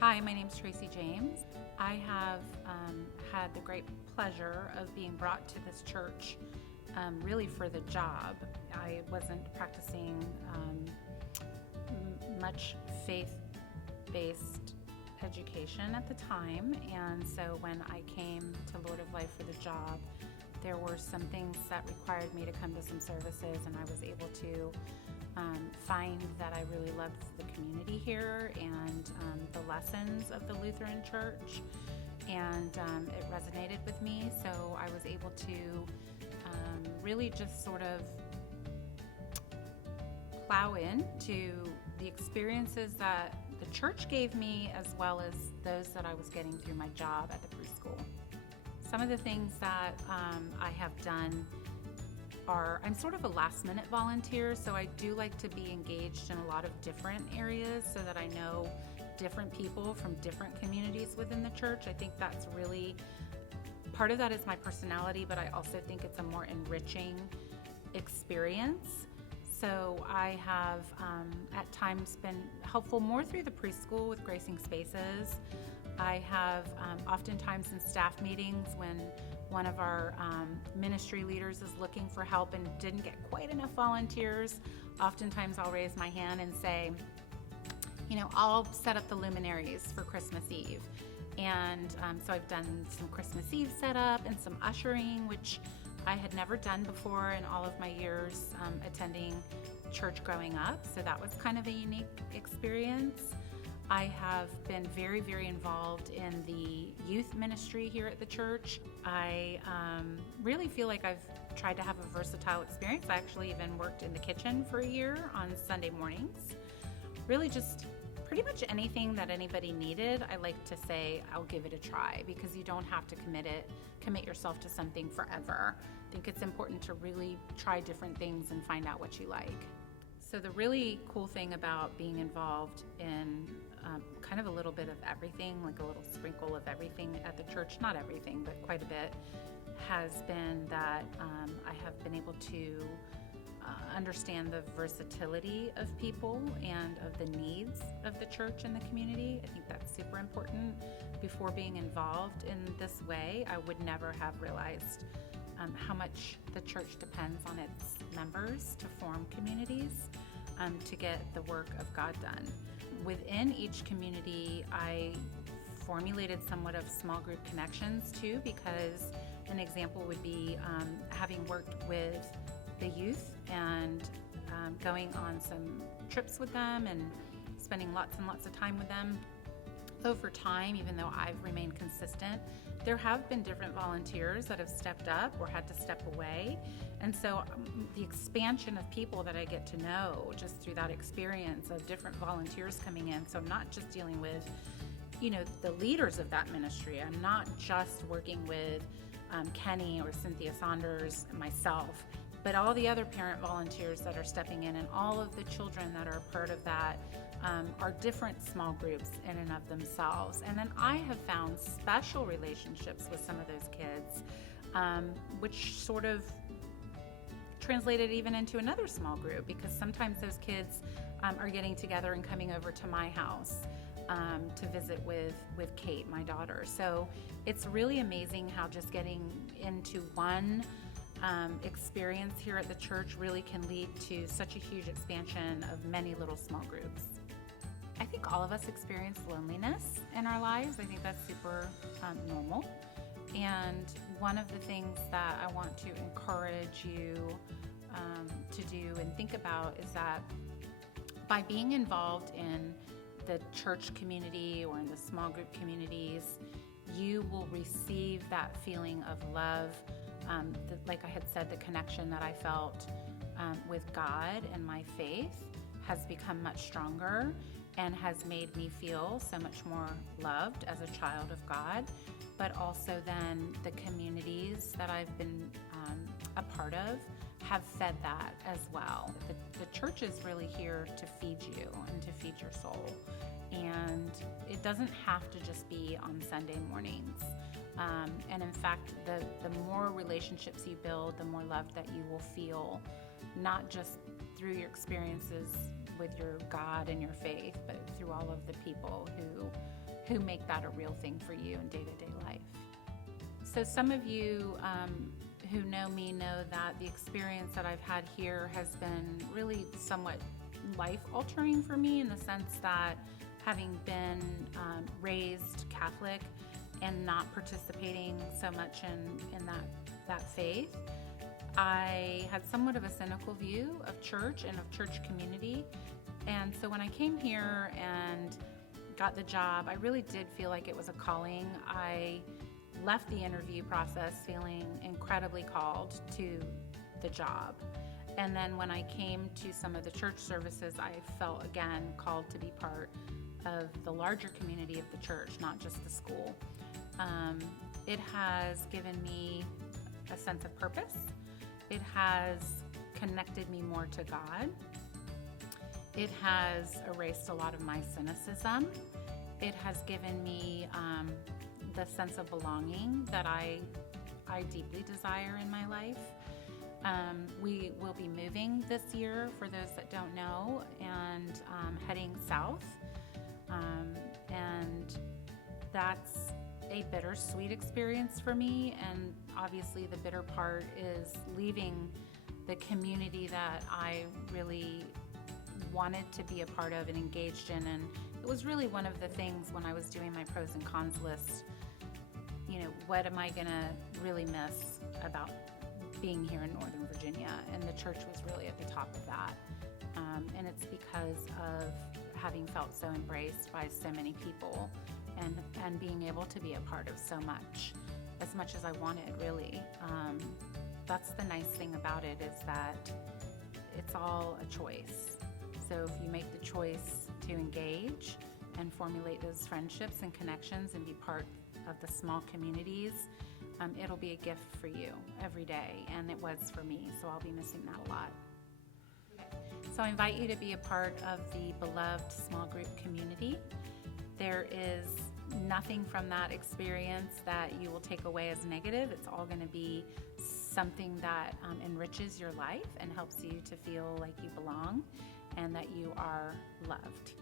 Hi, my name is Tracy James. I have had the great pleasure of being brought to this church really for the job. I wasn't practicing much faith-based education at the time, and so when I came to Lord of Life for the job, there were some things that required me to come to some services, and I was able to find that I really loved the community here and the lessons of the Lutheran Church, and it resonated with me, so I was able to really just sort of plow into the experiences that the church gave me, as well as those that I was getting through my job at the preschool. Some of the things that I have done are, I'm sort of a last minute volunteer, so I do like to be engaged in a lot of different areas so that I know different people from different communities within the church. I think that's really, part of that is my personality, but I also think it's a more enriching experience. So I have at times been helpful more through the preschool with Gracing Spaces. I have oftentimes in staff meetings when one of our ministry leaders is looking for help and didn't get quite enough volunteers, oftentimes I'll raise my hand and say, I'll set up the luminaries for Christmas Eve. And so I've done some Christmas Eve setup and some ushering, which I had never done before in all of my years attending church growing up. So that was kind of a unique experience. I have been very, very involved in the youth ministry here at the church. I really feel like I've tried to have a versatile experience. I actually even worked in the kitchen for a year on Sunday mornings. Really just pretty much anything that anybody needed, I like to say I'll give it a try, because you don't have to commit yourself to something forever. I think it's important to really try different things and find out what you like. So the really cool thing about being involved in kind of a little bit of everything, like a little sprinkle of everything at the church, not everything, but quite a bit, has been that I have been able to understand the versatility of people and of the needs of the church and the community. I think that's super important. Before being involved in this way, I would never have realized how much the church depends on its members to form communities, to get the work of God done. Within each community, I formulated somewhat of small group connections too, because an example would be having worked with the youth and going on some trips with them and spending lots and lots of time with them. Over time, even though I've remained consistent, there have been different volunteers that have stepped up or had to step away. And so the expansion of people that I get to know just through that experience of different volunteers coming in. So I'm not just dealing with, the leaders of that ministry. I'm not just working with Kenny or Cynthia Saunders and myself, but all the other parent volunteers that are stepping in and all of the children that are part of that are different small groups in and of themselves. And then I have found special relationships with some of those kids, which sort of translated even into another small group, because sometimes those kids are getting together and coming over to my house to visit with Kate, my daughter. So it's really amazing how just getting into one experience here at the church really can lead to such a huge expansion of many little small groups. I think all of us experience loneliness in our lives. I think that's super normal. And one of the things that I want to encourage you to do and think about is that by being involved in the church community or in the small group communities, you will receive that feeling of love. Like I had said, the connection that I felt with God and my faith has become much stronger and has made me feel so much more loved as a child of God. But also then the communities that I've been a part of have fed that as well. The church is really here to feed you and to feed your soul. And it doesn't have to just be on Sunday mornings. And in fact, the more relationships you build, the more love that you will feel, not just through your experiences with your God and your faith, but through all of the people who who make that a real thing for you in day-to-day life. So some of you who know me know that the experience that I've had here has been really somewhat life-altering for me, in the sense that having been raised Catholic and not participating so much in that faith, I had somewhat of a cynical view of church and of church community. And so when I came here and got the job, I really did feel like it was a calling. I left the interview process feeling incredibly called to the job. And then when I came to some of the church services, I felt again called to be part of the larger community of the church, not just the school. It has given me a sense of purpose. It has connected me more to God. It has erased a lot of my cynicism. It has given me the sense of belonging that I deeply desire in my life. We will be moving this year, for those that don't know, and heading south. And that's a bittersweet experience for me. And obviously the bitter part is leaving the community that I really wanted to be a part of and engaged in. And it was really one of the things when I was doing my pros and cons list, what am I gonna really miss about being here in Northern Virginia? And the church was really at the top of that. And it's because of having felt so embraced by so many people and being able to be a part of so much as I wanted, really. That's the nice thing about it, is that it's all a choice. So if you make the choice to engage and formulate those friendships and connections and be part of the small communities, it'll be a gift for you every day, and it was for me, so I'll be missing that a lot. So I invite you to be a part of the BeLoved small group community. There is nothing from that experience that you will take away as negative. It's all going to be something that enriches your life and helps you to feel like you belong and that you are loved.